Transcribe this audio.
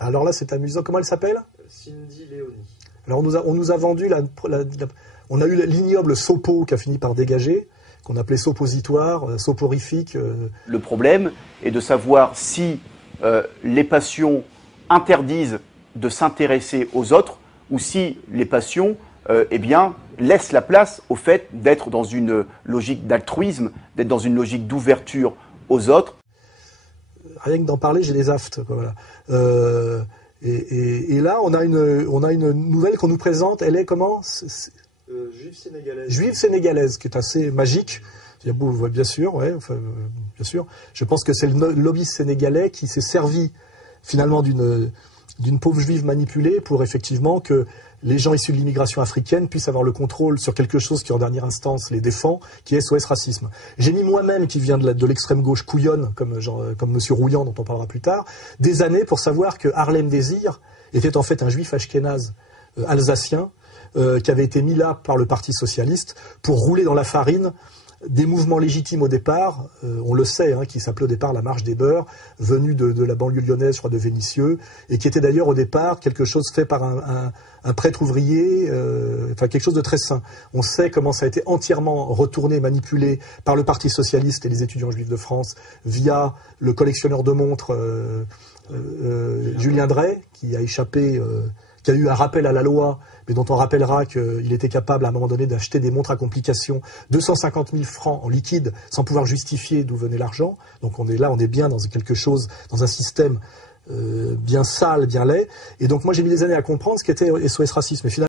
Alors là, c'est amusant. Comment elle s'appelle? Cindy Léonie. Alors on nous a vendu, on a eu l'ignoble sopo qui a fini par dégager, qu'on appelait soppositoire, soporifique. Le problème est de savoir si les passions interdisent de s'intéresser aux autres ou si les passions eh bien, laissent la place au fait d'être dans une logique d'altruisme, d'être dans une logique d'ouverture aux autres. Rien que d'en parler, j'ai des aftes. Voilà. Et là, on a une nouvelle qu'on nous présente. Elle est comment? Juive sénégalaise. Juive sénégalaise, qui est assez magique. Bien sûr, ouais, enfin, bien sûr. Je pense que c'est le lobby sénégalais qui s'est servi finalement d'une pauvre juive manipulée pour effectivement que les gens issus de l'immigration africaine puissent avoir le contrôle sur quelque chose qui en dernière instance les défend, qui est SOS Racisme. J'ai mis moi-même, qui vient de l'extrême gauche couillonne, comme Monsieur Rouillant, dont on parlera plus tard, des années pour savoir que Harlem Désir était en fait un juif ashkénaze alsacien qui avait été mis là par le Parti socialiste pour rouler dans la farine des mouvements légitimes au départ, on le sait, hein, qui s'appelait au départ la Marche des Beurs, venue de la banlieue lyonnaise, je crois, de Vénissieux, et qui était d'ailleurs au départ quelque chose fait par un prêtre ouvrier, enfin quelque chose de très sain. On sait comment ça a été entièrement retourné, manipulé par le Parti socialiste et les étudiants juifs de France via le collectionneur de montres Julien Drey, qui a échappé, qui a eu un rappel à la loi, mais dont on rappellera qu'il était capable à un moment donné d'acheter des montres à complications, 250 000 francs en liquide, sans pouvoir justifier d'où venait l'argent. Donc on est bien dans quelque chose, dans un système bien sale, bien laid. Et donc moi j'ai mis des années à comprendre ce qu'était SOS Racisme. Et finalement,